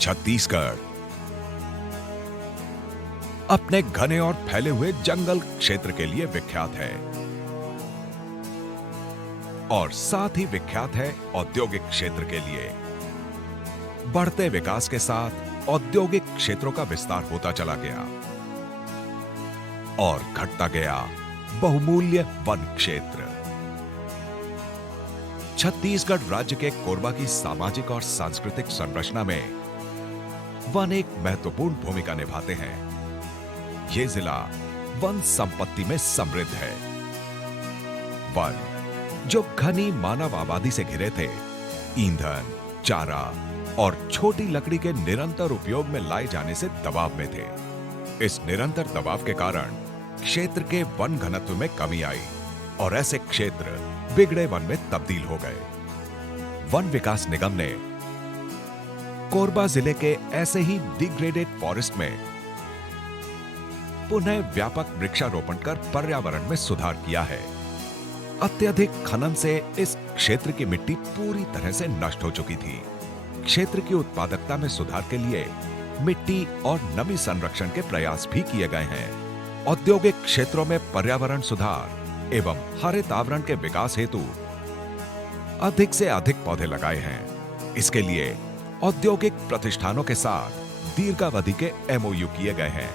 छत्तीसगढ़ अपने घने और फैले हुए जंगल क्षेत्र के लिए विख्यात है और साथ ही विख्यात है औद्योगिक क्षेत्र के लिए। बढ़ते विकास के साथ औद्योगिक क्षेत्रों का विस्तार होता चला गया और घटता गया बहुमूल्य वन क्षेत्र। छत्तीसगढ़ राज्य के कोरबा की सामाजिक और सांस्कृतिक संरचना में वन एक महत्वपूर्ण भूमिका निभाते हैं। ये जिला वन संपत्ति में समृद्ध है। वन जो घनी मानव आबादी से घिरे थे, ईंधन, चारा और छोटी लकड़ी के निरंतर उपयोग में लाए जाने से दबाव में थे। इस निरंतर दबाव के कारण क्षेत्र के वन घनत्व में कमी आई और ऐसे क्षेत्र बिगड़े वन में तब्दील हो गए। वन विकास निगम ने कोरबा जिले के ऐसे ही डिग्रेडेड फॉरेस्ट में पुनः व्यापक वृक्षारोपण कर पर्यावरण में सुधार किया है। अत्यधिक खनन से इस क्षेत्र की मिट्टी पूरी तरह से नष्ट हो चुकी थी। क्षेत्र की उत्पादकता में सुधार के लिए मिट्टी और नमी संरक्षण के प्रयास भी किए गए हैं। औद्योगिक क्षेत्रों में पर्यावरण सुधार एवं हरित आवरण के विकास हेतु अधिक से अधिक पौधे लगाए हैं। इसके लिए औद्योगिक प्रतिष्ठानों के साथ दीर्घावधि के एमओयू किए गए हैं।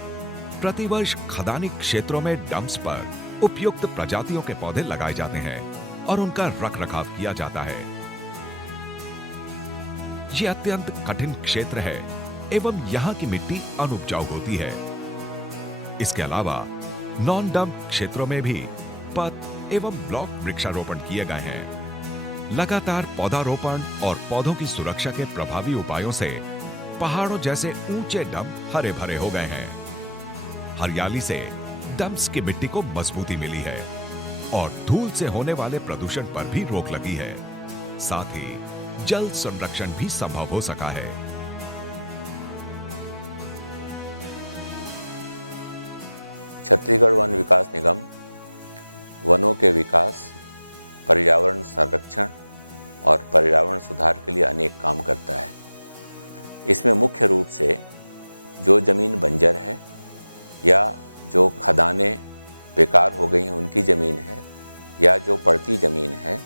प्रतिवर्ष खदानी क्षेत्रों में डंप्स पर उपयुक्त प्रजातियों के पौधे लगाए जाते हैं और उनका रखरखाव किया जाता है। यह अत्यंत कठिन क्षेत्र है एवं यहाँ की मिट्टी अनुपजाऊ होती है। इसके अलावा नॉन डंप क्षेत्रों में भी पथ एवं ब्लॉक वृक्षारोपण किए गए हैं। लगातार पौधारोपण और पौधों की सुरक्षा के प्रभावी उपायों से पहाड़ों जैसे ऊंचे डंप हरे भरे हो गए हैं। हरियाली से डंप्स की मिट्टी को मजबूती मिली है और धूल से होने वाले प्रदूषण पर भी रोक लगी है। साथ ही जल संरक्षण भी संभव हो सका है। छत्तीसगढ़ वन विकास निगम वनों के विकास, पर्यावरण संरक्षण और पर्यावरण सुधार के लिए अनेक काम करता है। इसमें मुख्य रूप से जो ज़मीन बंजर है या जो खदानें बेकार हो गई उनकी ज़मीन है या जो पड़ती ज़मीन है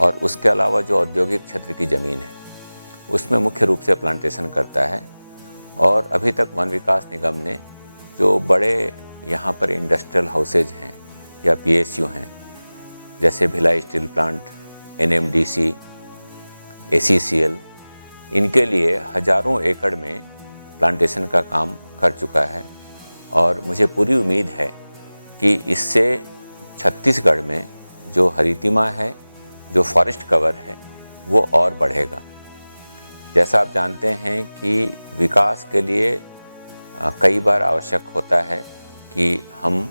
और उसके अलावा जो औद्योगिक क्षेत्र की ज़मीन है उसमें मुख्य रूप से प्लांटेशन करता है। और अभी तक वन विकास निगम ने जो बड़े यहाँ पर इंडस्ट्रियल हाउसेज हैं या पीएसयू हैं, जैसे Bhilai steel plant, NMDC, ACCL, इनके लिए हजारों एकड़ में प्लांटेशन का काम कर चुका है। और मुझे पूरी उम्मीद है कि इससे छत्तीसगढ़ में जो हरितिमा है, जो फॉरेस्ट कवर है, वो और बढ़ेगा। जैसा आप जानते हैं कि विकास के लिए कई बार आवश्यक होता है कि हम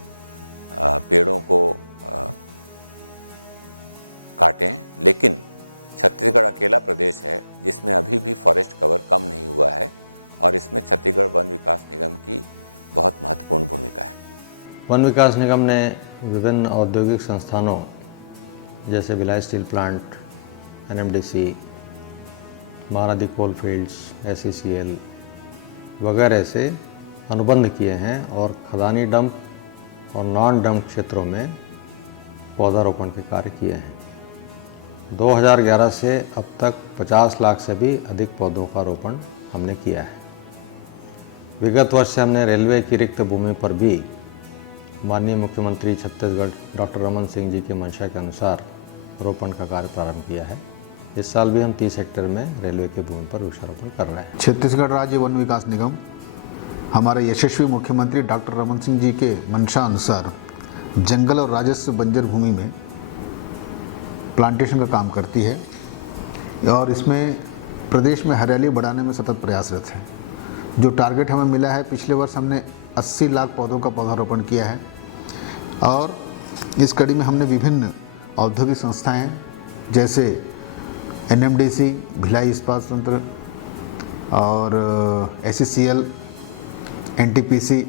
पेड़ों को काटें, लेकिन छत्तीसगढ़ अकेला प्रदेश है जिसमें अभी भी फॉरेस्ट कवर कम नहीं हुआ है और इसमें छत्तीसगढ़ वन विकास निगम की बहुत महत्वपूर्ण भूमिका है। वन विकास निगम ने विभिन्न औद्योगिक संस्थानों जैसे Bhilai steel plant, NMDC, Mahanadi coal fields, ACCL वगैरह से अनुबंध किए हैं और खदानी डंप और नॉन डंप क्षेत्रों में पौधारोपण के कार्य किए हैं। 2011 से अब तक 50 लाख से भी अधिक पौधों का रोपण हमने किया है। विगत वर्ष से हमने रेलवे की रिक्त भूमि पर भी माननीय मुख्यमंत्री छत्तीसगढ़ डॉक्टर रमन सिंह जी के मंशा के अनुसार रोपण का कार्य प्रारंभ किया है। इस साल भी हम 30 हेक्टेयर में रेलवे की भूमि पर वृक्षारोपण कर रहे हैं। छत्तीसगढ़ राज्य वन विकास निगम हमारे यशस्वी मुख्यमंत्री डॉक्टर रमन सिंह जी के मंशा अनुसार जंगल और राजस्व बंजर भूमि में प्लांटेशन का काम करती है और इसमें प्रदेश में हरियाली बढ़ाने में सतत प्रयासरत है। जो टारगेट हमें मिला है, पिछले वर्ष हमने 80 लाख पौधों का पौधारोपण किया है और इस कड़ी में हमने विभिन्न औद्योगिक संस्थाएं जैसे एनएमडीसी, भिलाई इस्पात संयंत्र और एसीसीएल, एनटीपीसी,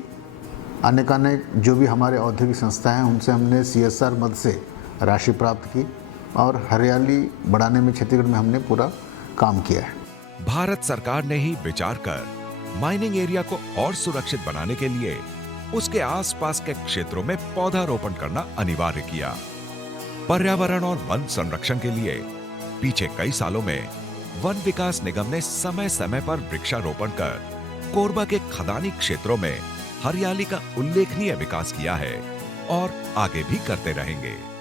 अनेकानेक जो भी हमारे औद्योगिक संस्थाएं हैं उनसे हमने सीएसआर मद से राशि प्राप्त की और हरियाली बढ़ाने में छत्तीसगढ़ में हमने पूरा काम किया है। भारत सरकार ने ही विचार कर माइनिंग एरिया को और सुरक्षित बनाने के लिए उसके आसपास के क्षेत्रों में पौधारोपण करना अनिवार्य किया। पर्यावरण और वन संरक्षण के लिए पीछे कई सालों में वन विकास निगम ने समय समय पर वृक्षारोपण कर कोरबा के खदानी क्षेत्रों में हरियाली का उल्लेखनीय विकास किया है और आगे भी करते रहेंगे।